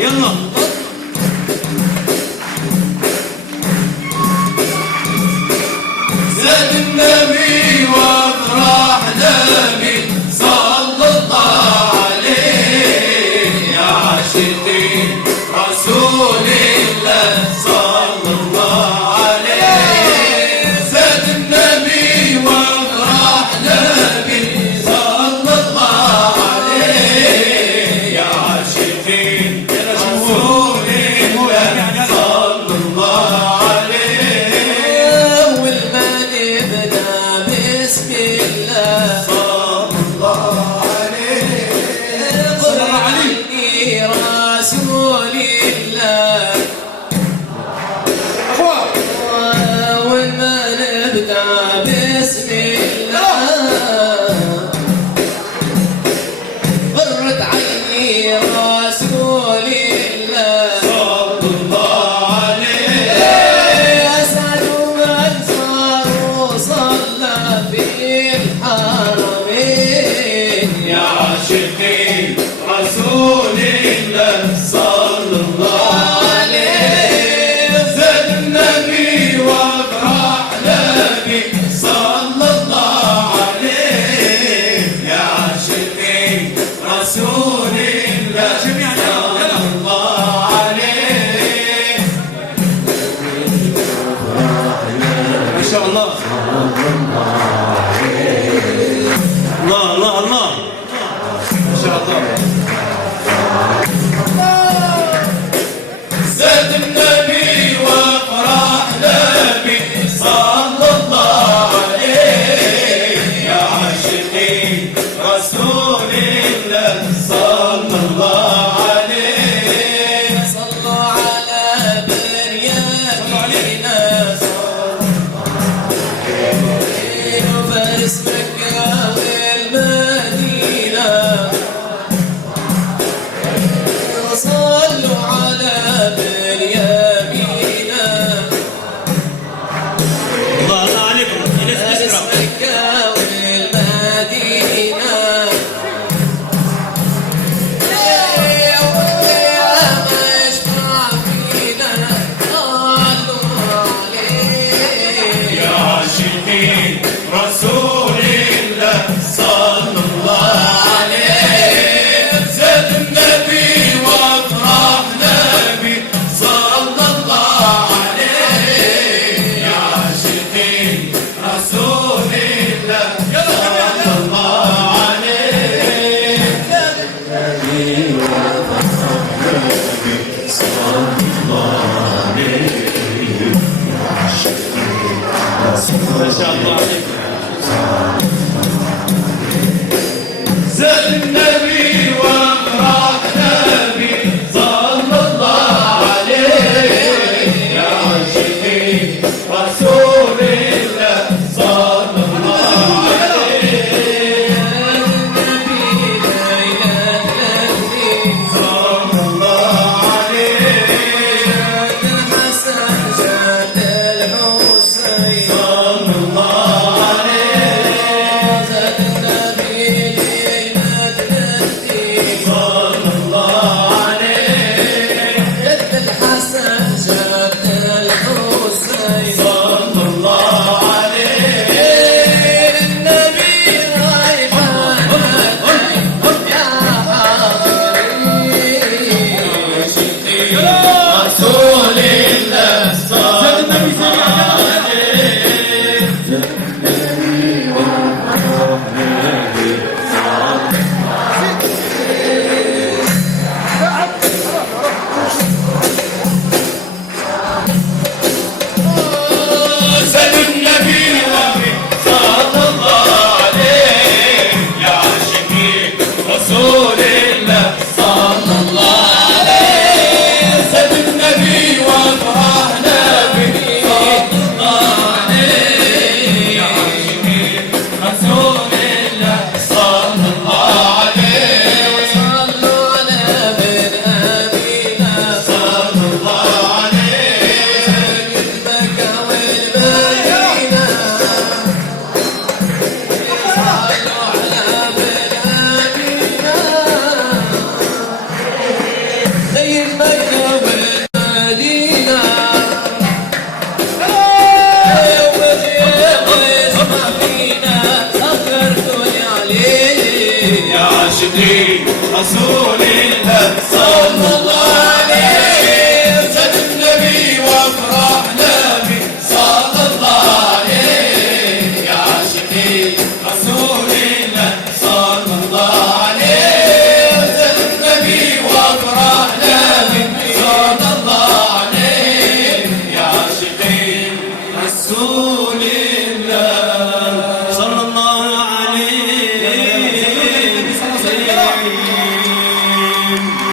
يلا زاد النبي وافرح نبي صلى الله عليه يا عاشقين رسول الله صلى الله عليه. زاد النبي وافرح نبي صلى الله عليه يا عاشقين رسول الله صلى الله عليه. والمن بدا بسم الله صلى الله عليه. قل عني رسول الله والمن بدا بسم الله غرت عيني رسول الله صلى الله عليه. أسعد من صار وصلى في الحرمين يا عاشقين رسول الله صلى الله عليه. زاد النبي وافرح نبي صلى الله عليه يا عاشقين رسول الله صلى الله عليه. ما شاء الله. الله الله الله ما شاء الله. زاد النبي وافرح نبي صلى الله عليه يا عاشقين رسول الله صلى الله عليه. صلوا على برياتنا وفارس مكة والمدينة. صلوا على بريامينا الله الله عليكم. فارس مكة والمدينة. والقيامة يشفع فينا صلوا عليه يا عاشقين رسول الله صلى الله عليه. زاد النبي وافرح نبي صلى الله عليه يا عاشقين رسول الله صلى الله عليه. ما شاء الله عليكم. زاد النبي وافرح نبي صلى الله عليه يا عاشقين رسول الله صلى الله عليه. النبي لا اله صلى الله عليه. الحسن جاد الحسين صلى الله سيد مكة